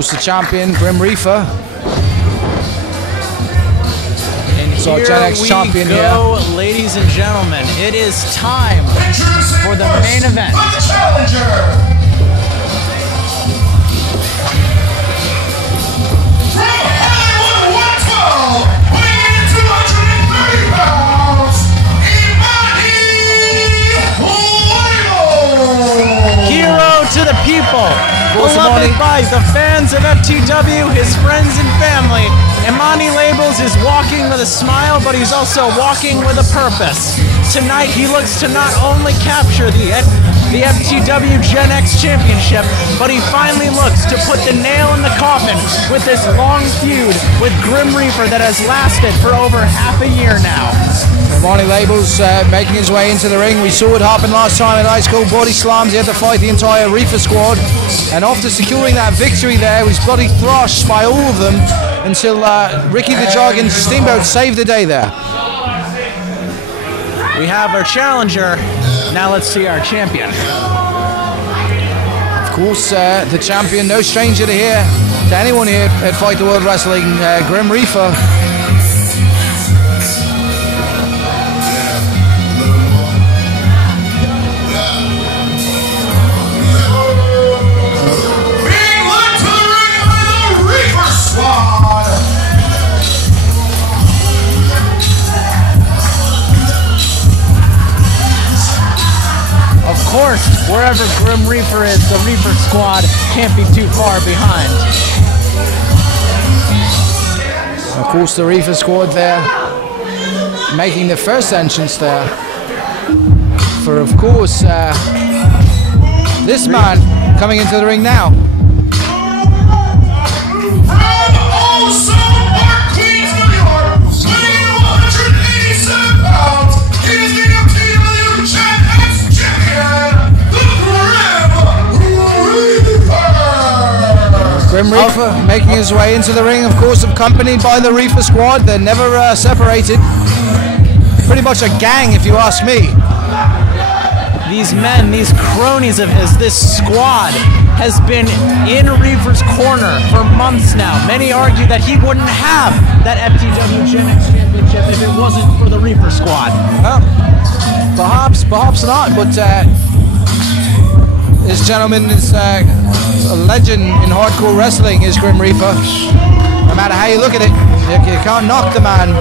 course, the champion, Grim Reefer. So here Gen X we champion go, here. ladies and gentlemen. It is time for the main event. The challenger. From Hollywood 112, weighing in 230 pounds, Imanii. Hero to the people, beloved by the fans of FTW, his friends and family. Imanii Labels is walking with a smile, but he's also walking with a purpose. Tonight, he looks to not only capture the FTW Gen X Championship, but he finally looks to put the nail in the coffin with this long feud with Grim Reefer that has lasted for over half a year now. Imanii Labels making his way into the ring. We saw it happen last time at High School Bodyslams. He had to fight the entire Reefer squad. And after securing that victory there, he was bloody thrashed by all of them until Ricky the Jargon Steamboat saved the day there. We have our challenger. Now let's see our champion. Of course, the champion, no stranger to anyone here at Fight the World Wrestling, Grim Reefer. Of course, wherever Grim Reefer is, the Reefer squad can't be too far behind. Of course, the Reefer squad there, making the first entrance there. For, of course, this man coming into the ring now. Grim Reefer making his way into the ring, of course, accompanied by the Reefer squad. They're never separated. Pretty much a gang, if you ask me. These men, these cronies of his, this squad has been in Reefer's corner for months now. Many argue that he wouldn't have that FTW Gen X Championship if it wasn't for the Reefer squad. Well, perhaps not, but this gentleman is a legend in hardcore wrestling, is Grim Reefer. No matter how you look at it, you can't knock the man.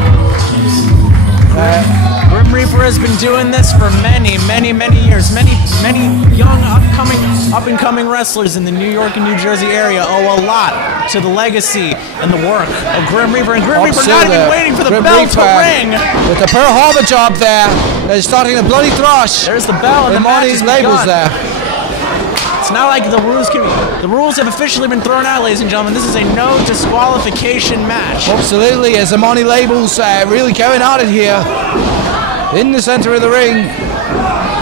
Grim Reefer has been doing this for many years. Many young, up-and-coming wrestlers in the New York and New Jersey area owe a lot to the legacy and the work of Grim Reefer. And Grim Reefer not even waiting for the bell to ring. With the Pearl Harbor job there, they're starting a bloody thrash. There's the bell and the match is Labels begun. there. It's not like the rules have officially been thrown out, ladies and gentlemen. This is a no disqualification match. Absolutely, as Imanii Labels really going at it here in the center of the ring.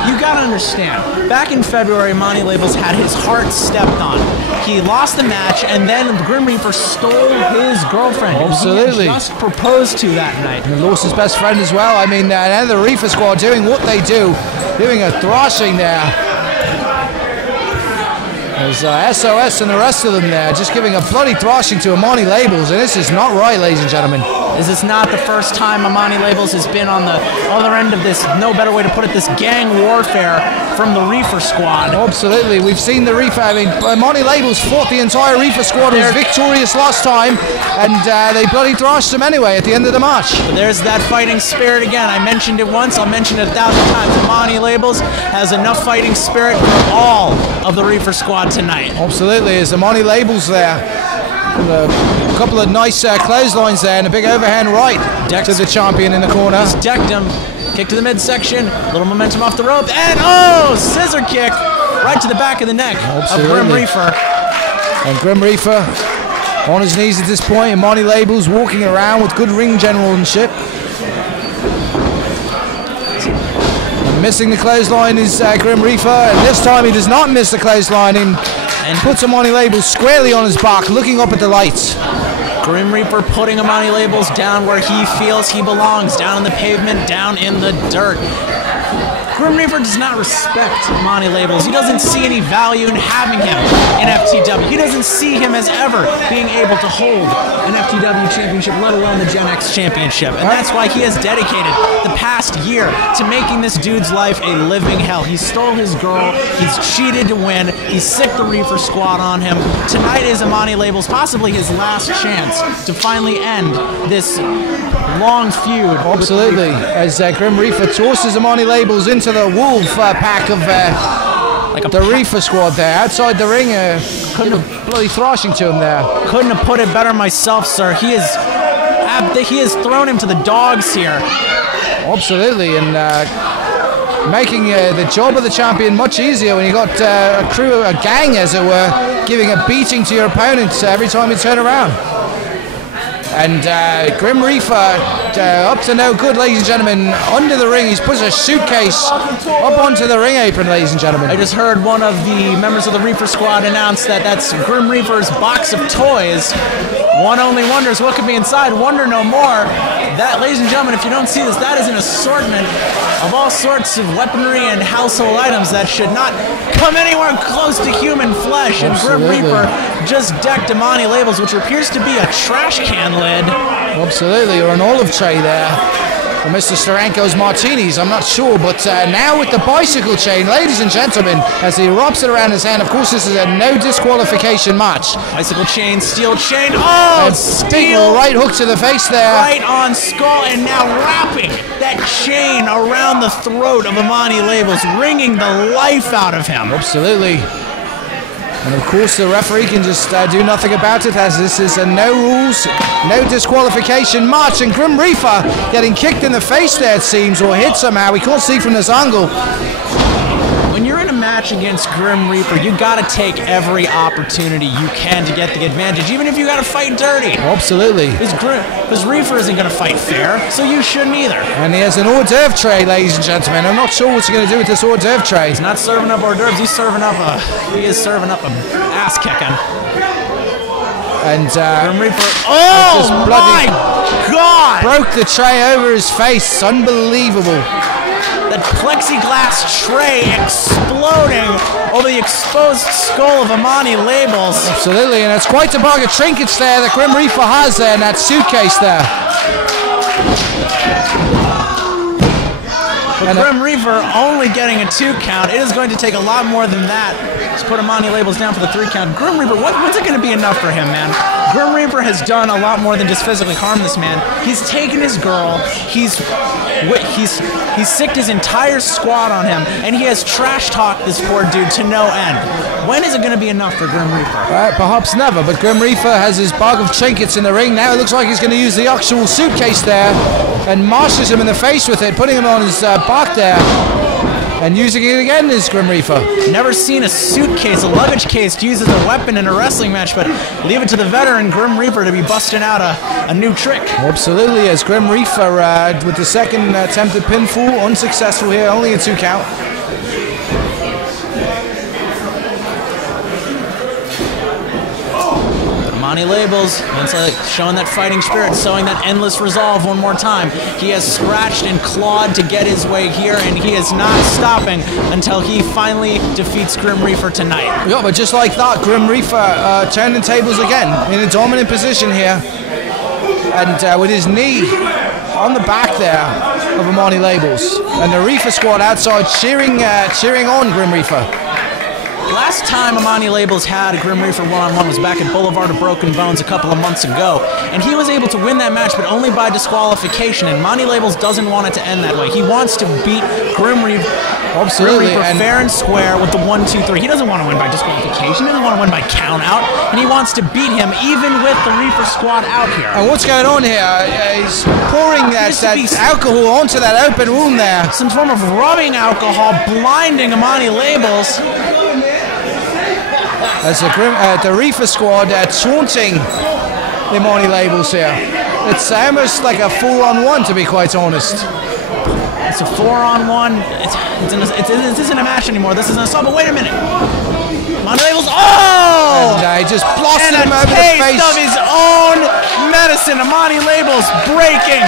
You gotta understand, back in February, Imanii Labels had his heart stepped on. He lost the match, and then Grim Reefer stole his girlfriend. Absolutely. He had just proposed to that night. And lost his best friend as well. I mean, and the Reefer squad doing what they do, doing a thrashing there. There's SOS and the rest of them there, just giving a bloody thrashing to Imanii Labels, and this is not right, ladies and gentlemen. This is not the first time Imanii Labels has been on the other end of this, no better way to put it, this gang warfare from the Reefer squad. Absolutely, we've seen the Reefer, I mean, Imanii Labels fought the entire Reefer squad, was victorious last time, and they bloody thrashed them anyway at the end of the match. But there's that fighting spirit again. I mentioned it once, I'll mention it 1,000 times. Imanii Labels has enough fighting spirit for all of the Reefer squad tonight. Absolutely, there's Imanii Labels there. A couple of nice clotheslines there and a big overhand right to the champion in the corner. He's decked him. Kick to the midsection, little momentum off the rope, and oh, scissor kick right to the back of the neck of Grim Reefer. And Grim Reefer on his knees at this point. Imanii Labels walking around with good ring generalship. And missing the clothesline is Grim Reefer, and this time he does not miss the clothesline and puts Imanii Labels squarely on his back, looking up at the lights. Grim Reeper putting Imanii Labels down where he feels he belongs, down on the pavement, down in the dirt. Grim Reaper does not respect Imanii Labels. He doesn't see any value in having him in FTW. He doesn't see him as ever being able to hold an FTW championship, let alone the Gen X championship. And that's why he has dedicated the past year to making this dude's life a living hell. He stole his girl. He's cheated to win. He sicked the Reefer squad on him. Tonight is Imanii Labels' possibly his last chance to finally end this long feud. Absolutely. As Grim Reefer tosses Imanii Labels into the wolf pack of the Reefer squad there. Outside the ring, bloody thrashing to him there. Couldn't have put it better myself, sir. He has thrown him to the dogs here. Absolutely, and making the job of the champion much easier when you got a crew, a gang as it were, giving a beating to your opponents every time you turn around. And Grim Reefer up to no good, ladies and gentlemen, under the ring. He's put a suitcase up onto the ring apron, ladies and gentlemen. I just heard one of the members of the Reefer squad announce that that's Grim Reaper's box of toys. One only wonders what could be inside. Wonder no more. That, ladies and gentlemen, if you don't see this, that is an assortment of all sorts of weaponry and household items that should not come anywhere close to human flesh. Absolutely. And Grim Reaper just decked Imanii Labels, which appears to be a trash can lid. Absolutely, or an olive tray there for Mr. Steranko's martinis, I'm not sure, but now with the bicycle chain, ladies and gentlemen, as he wraps it around his hand. Of course, this is a no disqualification match. Bicycle chain, steel chain, oh, steel! Right hook to the face there. Right on skull, and now wrapping that chain around the throat of Imanii Labels, wringing the life out of him. Absolutely. And of course the referee can just do nothing about it, as this is a no rules, no disqualification match, and Grim Reefer getting kicked in the face there, it seems, or hit somehow. We can't see from this angle. When you're in a match against Grim Reaper, you gotta take every opportunity you can to get the advantage, even if you gotta fight dirty. Absolutely. Because Reefer isn't gonna fight fair, so you shouldn't either. And he has an hors d'oeuvre tray, ladies and gentlemen. I'm not sure what he's gonna do with this hors d'oeuvre tray. He's not serving up hors d'oeuvres, he is serving up a ass kicking. And Grim Reaper, oh my God! Broke the tray over his face. Unbelievable. That plexiglass tray exploding over the exposed skull of Imanii Labels. Absolutely, and it's quite a bag of trinkets there that Grim Reefer has there in that suitcase there. But Grim Reaper only getting a 2 count. It is going to take a lot more than that to put Imanii Labels down for the 3 count. Grim Reaper, when's it going to be enough for him, man? Grim Reaper has done a lot more than just physically harm this man. He's taken his girl, he's sicked his entire squad on him, and he has trash-talked this poor dude to no end. When is it going to be enough for Grim Reaper? Perhaps never, but Grim Reaper has his bag of trinkets in the ring. Now it looks like he's going to use the actual suitcase there and mashes him in the face with it, putting him on his back there. And using it again is Grim Reaper. Never seen a suitcase, a luggage case used as a weapon in a wrestling match, but leave it to the veteran Grim Reaper to be busting out a new trick. Absolutely, as Grim Reaper with the second attempted pinfall, unsuccessful here, only a 2 count. Imanii Labels, showing that fighting spirit, showing that endless resolve one more time. He has scratched and clawed to get his way here, and he is not stopping until he finally defeats Grim Reaper tonight. Yeah, but just like that, Grim Reaper turning tables again in a dominant position here. And with his knee on the back there of Imanii Labels. And the Reefer squad outside cheering on Grim Reaper. Last time Imanii Labels had a Grim Reafer one-on-one was back at Boulevard of Broken Bones a couple of months ago, and he was able to win that match, but only by disqualification, and Imanii Labels doesn't want it to end that way. He wants to beat Grim Reaper fair and square with the 1-2-3. He doesn't want to win by disqualification, he doesn't want to win by count-out, and he wants to beat him even with the Reefer squad out here. And what's going on here? He's pouring that alcohol onto that open wound there. Some form of rubbing alcohol, blinding Imanii Labels. As the Reefer squad taunting the Imanii Labels here. It's almost like a 4-on-1, to be quite honest. It's a 4-on-1. This isn't a match anymore. This is an assault. But wait a minute. Imanii Labels. Oh! And he just blasted him over the face. And a taste of his own listen, Imanii Labels breaking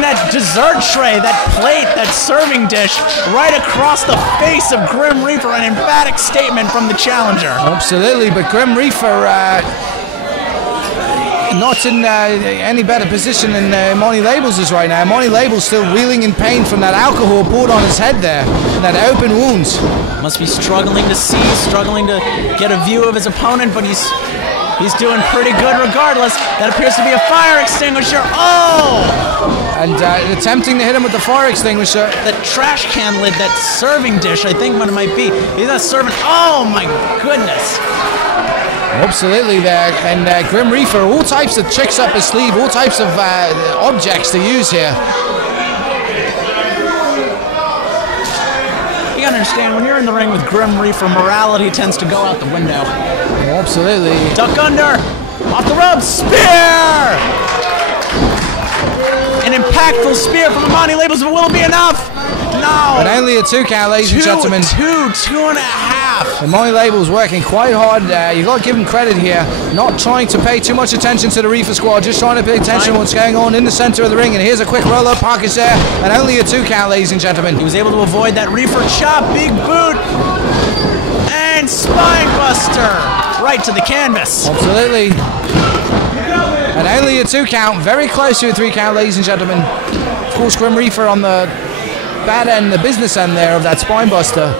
that dessert tray, that plate, that serving dish, right across the face of Grim Reefer. An emphatic statement from the challenger. Absolutely, but Grim Reefer not in any better position than Imanii Labels is right now. Imanii Labels still reeling in pain from that alcohol poured on his head there, that open wounds. Must be struggling to see, struggling to get a view of his opponent, but he's doing pretty good regardless. That appears to be a fire extinguisher. Oh! And attempting to hit him with the fire extinguisher. That trash can lid, that serving dish, I think what it might be. He's not serving. Oh my goodness. Absolutely there. And Grim Reefer, all types of tricks up his sleeve, all types of objects to use here. You gotta understand, when you're in the ring with Grim Reefer, morality tends to go out the window. Absolutely. Duck under, off the ropes, spear! An impactful spear from Imanii Labels, but will it be enough? No! But only a 2 count, ladies and gentlemen. Two and a half. Imanii Labels working quite hard. You've got to give him credit here. Not trying to pay too much attention to the Reefer squad, just trying to pay attention to what's going on in the center of the ring. And here's a quick roll-up package there, and only a 2 count, ladies and gentlemen. He was able to avoid that Reefer chop, big boot, and spine buster right to the canvas. Absolutely. And only a 2 count, very close to a 3 count, ladies and gentlemen. Of course, Grim Reefer on the bad end, the business end there of that spine buster.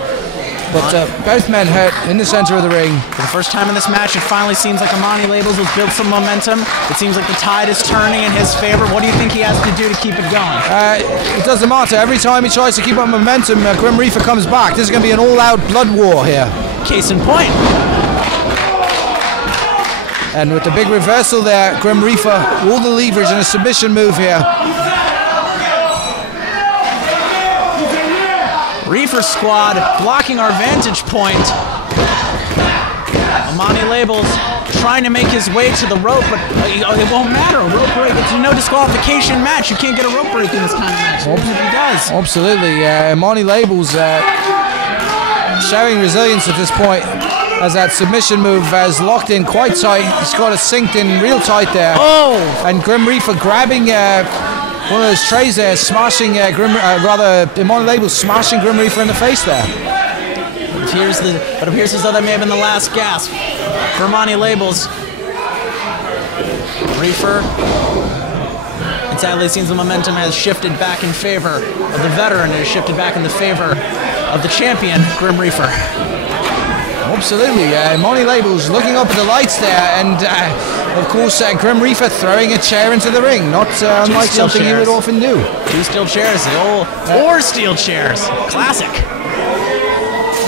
But both men hurt in the center of the ring. For the first time in this match, it finally seems like Imanii Labels has built some momentum. It seems like the tide is turning in his favor. What do you think he has to do to keep it going? It doesn't matter. Every time he tries to keep up momentum, Grim Reefer comes back. This is going to be an all-out blood war here. Case in point. And with the big reversal there, Grim Reefer, all the leverage and a submission move here. Reefer squad blocking our vantage point. Imanii Labels trying to make his way to the rope, but it won't matter. A rope break, it's no disqualification match. You can't get a rope break in this kind of match. Even if he does. Absolutely. Imanii Labels showing resilience at this point, as that submission move is locked in quite tight. He's got it synced in real tight there. Oh! And Grim Reefer grabbing one of those trays there, smashing Imanii Labels smashing Grim Reefer in the face there. It appears as though that may have been the last gasp for Imanii Labels. Reefer, and sadly it seems the momentum has shifted back in favor of the veteran, and has shifted back in the favor of the champion, Grim Reefer. Absolutely. Imanii Labels looking up at the lights there, and of course Grim Reefer throwing a chair into the ring, not unlike something he would often do. 2 steel chairs, the old 4 steel chairs, classic.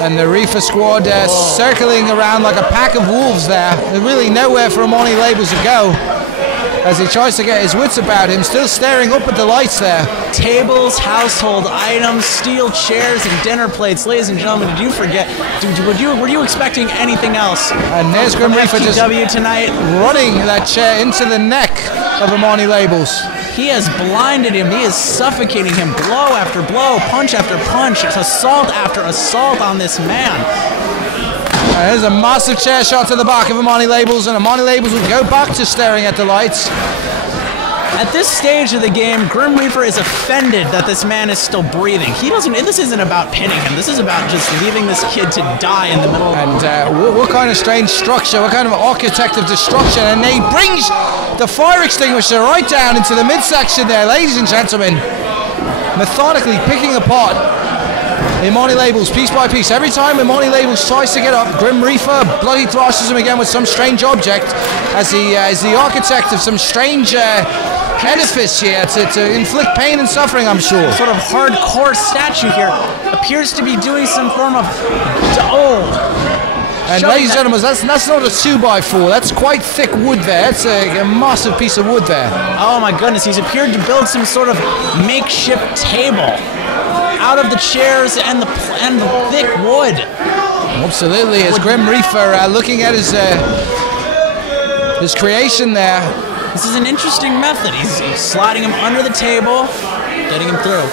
And the Reefer squad circling around like a pack of wolves there. There's really nowhere for Imanii Labels to go, as he tries to get his wits about him, still staring up at the lights there. Tables, household items, steel chairs, and dinner plates. Ladies and gentlemen, did you forget? Were you expecting anything else? And there's Grim Reefer just tonight, running that chair into the neck of Imanii Labels. He has blinded him. He is suffocating him, blow after blow, punch after punch, assault after assault on this man. There's a massive chair shot to the back of Imanii Labels, and Imanii Labels will go back to staring at the lights. At this stage of the game, Grim Reefer is offended that this man is still breathing. This isn't about pinning him. This is about just leaving this kid to die in the middle of And what kind of strange structure, what kind of architect of destruction, and he brings the fire extinguisher right down into the midsection there, ladies and gentlemen. Methodically picking apart Imanii Labels piece by piece. Every time Imanii Labels tries to get up, Grim Reefer bloody thrashes him again with some strange object, as he is the architect of some strange edifice here to inflict pain and suffering, I'm sure. Sort of hardcore statue here appears to be doing some form of and ladies and gentlemen, that's not a 2x4. That's quite thick wood there. That's a massive piece of wood there. Oh my goodness, he's appeared to build some sort of makeshift table out of the chairs and the thick wood. Absolutely, as Grim Reefer looking at his creation there. This is an interesting method. He's sliding him under the table, getting him through.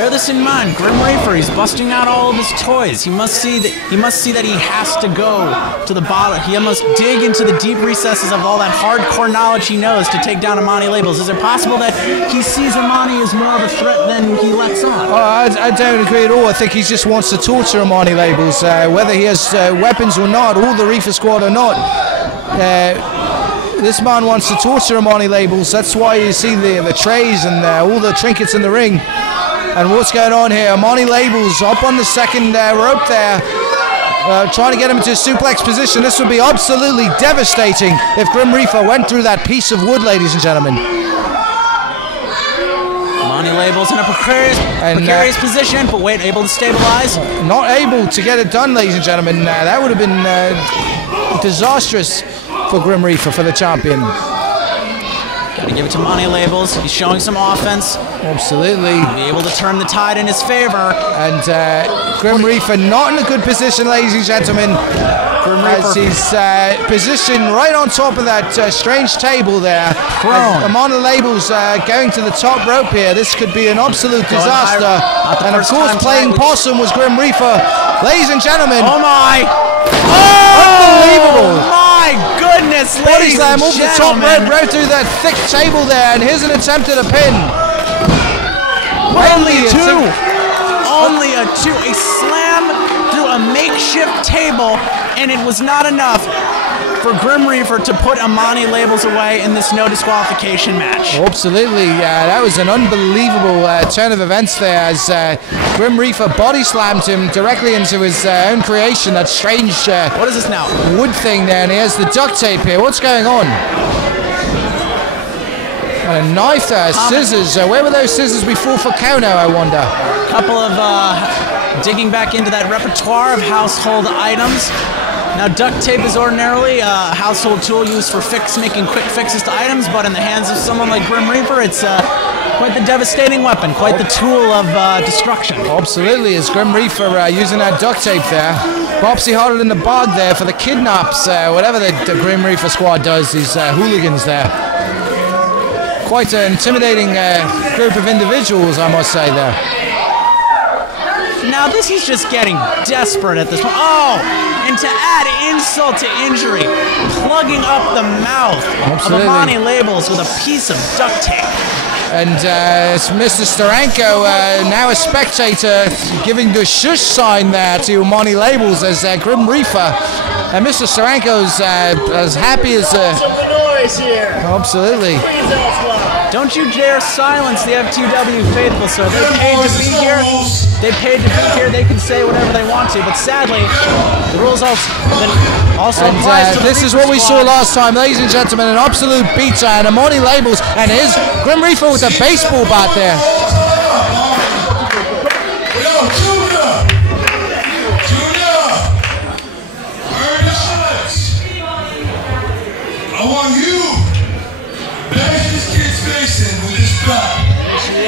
Bear this in mind. Grim Reefer, he's busting out all of his toys. He must see that he has to go to the bottom. He must dig into the deep recesses of all that hardcore knowledge he knows to take down Imanii Labels. Is it possible that he sees Imanii as more of a threat than he lets on? I don't agree at all. I think he just wants to torture Imanii Labels, whether he has weapons or not, or the Reefer squad or not. This man wants to torture Imanii Labels. That's why you see the trays and all the trinkets in the ring. And what's going on here? Imanii Labels up on the second rope there, trying to get him into a suplex position. This would be absolutely devastating if Grim Reefer went through that piece of wood, ladies and gentlemen. Imanii Labels in a precarious position, but wait, able to stabilize? Not able to get it done, ladies and gentlemen. That would have been disastrous for Grim Reefer, for the champion. Gotta give it to Imanii Labels. He's showing some offense. Absolutely. He'll be able to turn the tide in his favor. And Grim Reefer not in a good position, ladies and gentlemen. As he's positioned right on top of that strange table there. Imanii Labels going to the top rope here. This could be an absolute disaster. And of course, playing possum was Grim Reefer. Ladies and gentlemen. Oh my! Unbelievable! My goodness, ladies and gentlemen. Body slam off the top rope, right through that thick table there, and here's an attempt at a pin. Only a two. A slam through a makeshift table, and it was not enough for Grim Reefer to put Imanii Labels away in this no disqualification match. Absolutely, that was an unbelievable turn of events there as Grim Reefer body slammed him directly into his own creation, that strange what is this now? Wood thing there, and he has the duct tape here. What's going on? And a knife there, scissors. Where were those scissors before for Kano, I wonder? A couple of digging back into that repertoire of household items. Now, duct tape is ordinarily a household tool used for making quick fixes to items, but in the hands of someone like Grim Reaper, it's quite the devastating weapon, quite the tool of destruction. Absolutely, as Grim Reaper using that duct tape there. Bopsy harder in the bog there for the kidnaps, whatever the Grim Reaper squad does, these hooligans there. Quite an intimidating group of individuals, I must say there. Now this is just getting desperate at this point. Oh, and to add insult to injury, plugging up the mouth of Imanii Labels with a piece of duct tape. And it's Mr. Steranko, now a spectator, giving the shush sign there to Imanii Labels as Grim Reefer. And Mr. Steranko's as happy as... Here. Absolutely. Don't you dare silence the FTW faithful, sir. They paid to be here. They paid to be here. They can say whatever they want to, but sadly, the rules also applies to the this is what we saw last time, ladies and gentlemen. An absolute beater, and Imanii Labels, and here's Grim Reefer with a baseball bat there. I want you to bash this kid's face in with this bat.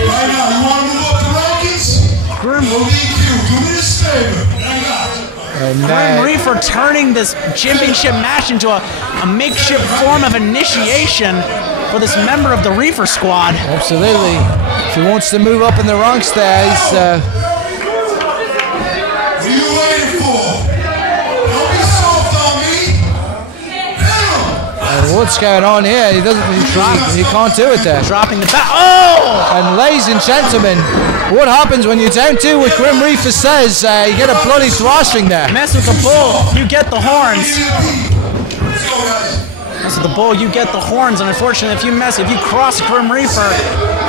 Right now, you want to move up the rankings? Grim Do me this favor. I got you. Grim Reefer turning this championship match into a makeshift form of initiation for this member of the Reefer squad. Absolutely. If he wants to move up in the ranks there, he's... What are you waiting for? Don't be soft on me. What's going on here? He can't do it there. Dropping the bat. Oh! And ladies and gentlemen, what happens when you don't do what Grim Reefer says? You get a bloody thrashing there. Mess with the bull, you get the horns. Mess with the bull, you get the horns. And unfortunately, if you cross Grim Reefer,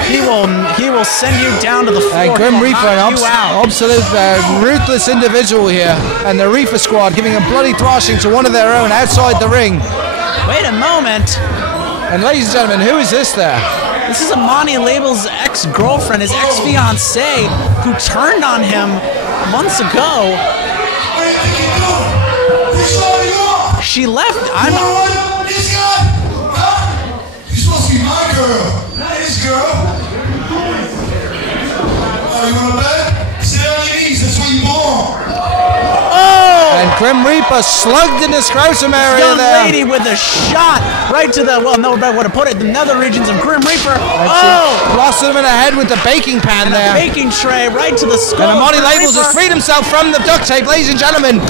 he will send you down to the floor. And Grim Reefer, an absolute ruthless individual here, and the Reefer squad giving a bloody thrashing to one of their own outside the ring. Wait a moment. And ladies and gentlemen, who is this there? This is Imanii Labels' ex-girlfriend, his ex-fiancée, who turned on him months ago. She left. I'm not. This guy? Huh? You're supposed to be my girl, not his girl. Oh, you want to bet? Sit on your knees. That's where you belong. And Grim Reaper slugged in the scrotum area Young there. lady with a shot right to the, well, no better way to put it, the nether regions of Grim Reaper. Blasted him in the head with the baking pan and there. a baking tray right to the skull. And Imanii of Grim Labels has Reaper. freed himself from the duct tape, ladies and gentlemen.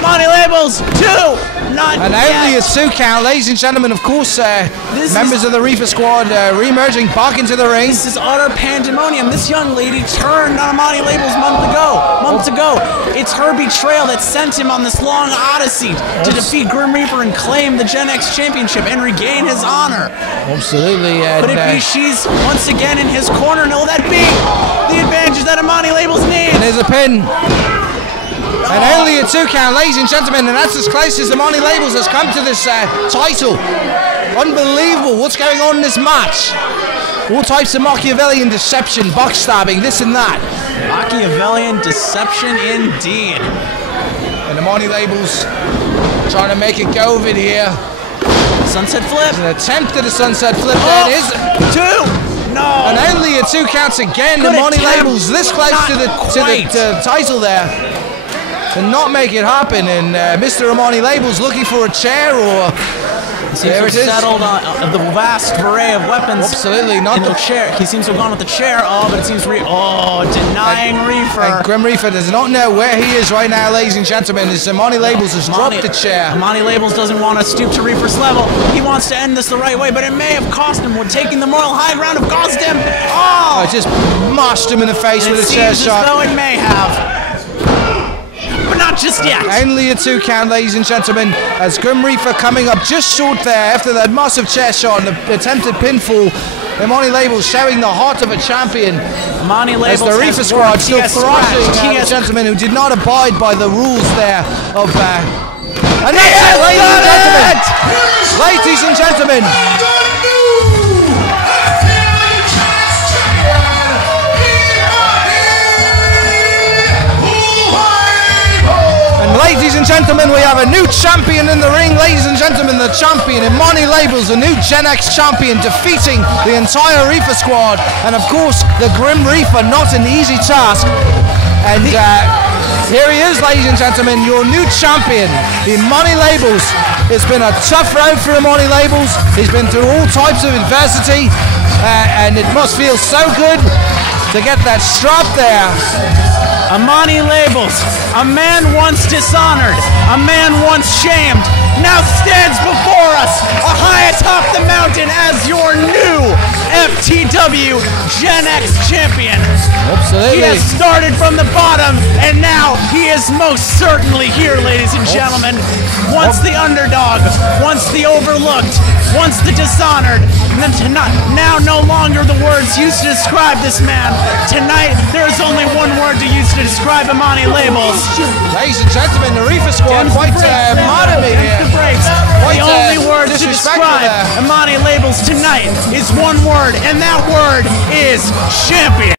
Imanii Labels, 2. Not And yet. only a 2 count, ladies and gentlemen. Of course, members of the Reefer squad re-emerging back into the ring. This is utter pandemonium. This young lady turned on Imanii Labels months ago. It's her betrayal that sent him on this long odyssey to defeat Grim Reaper and claim the Gen X championship and regain his honor. Absolutely. Could it be she's once again in his corner? And will that be the advantage that Imanii Labels needs? And there's a pin. And only a 2 count, ladies and gentlemen, and that's as close as Imanii Labels has come to this title. Unbelievable what's going on in this match. All types of Machiavellian deception, backstabbing, this and that. Machiavellian deception indeed. And Imanii Labels trying to make a go of it here. Sunset flip. An attempt at a sunset flip there. It is 2. No. And only a 2 counts again. Good Imanii attempt. Labels this close to the title there. To not make it happen, and Mr. Imanii Labels looking for a chair, or there it is. Settled on the vast array of weapons. Absolutely not in the chair. He seems to have gone with the chair. But it seems denying Reefer. And Grim Reefer does not know where he is right now, ladies and gentlemen. As Imanii Labels has dropped the chair. Imanii Labels doesn't want to stoop to Reefer's level. He wants to end this the right way, but it may have cost him. Would taking the moral high ground have cost him? It just mashed him in the face with a chair shot. As though it may have. But not just yet. Only a 2 count, ladies and gentlemen, as Grim Reefer coming up just short there after that massive chair shot and the attempted pinfall. Imanii Labels showing the heart of a champion. Imanii Labels as the Reefer squad still thrashing the gentlemen who did not abide by the rules there of and that's it, ladies and gentlemen. Ladies and gentlemen, we have a new champion in the ring. Ladies and gentlemen, the champion, Imanii Labels, a new Gen X champion, defeating the entire Reefer squad. And of course, the Grim Reaper, not an easy task. And here he is, ladies and gentlemen, your new champion, Imanii Labels. It's been a tough road for Imanii Labels. He's been through all types of adversity. And it must feel so good to get that strap there. Imanii Labels, a man once dishonored, a man once shamed, now stands before us, high atop the mountain as your new FTW Gen X champion. Absolutely. He has started from the bottom, and now he is most certainly here, ladies and gentlemen. Once the underdog, once the overlooked, once the dishonored, and then tonight, now no longer the words used to describe this man. Tonight, there is only one word to use to describe Imanii Labels. Ladies and gentlemen, the Reefer squad quite mad at me here. The only word to describe Imanii Labels tonight is one word, and that word is champion.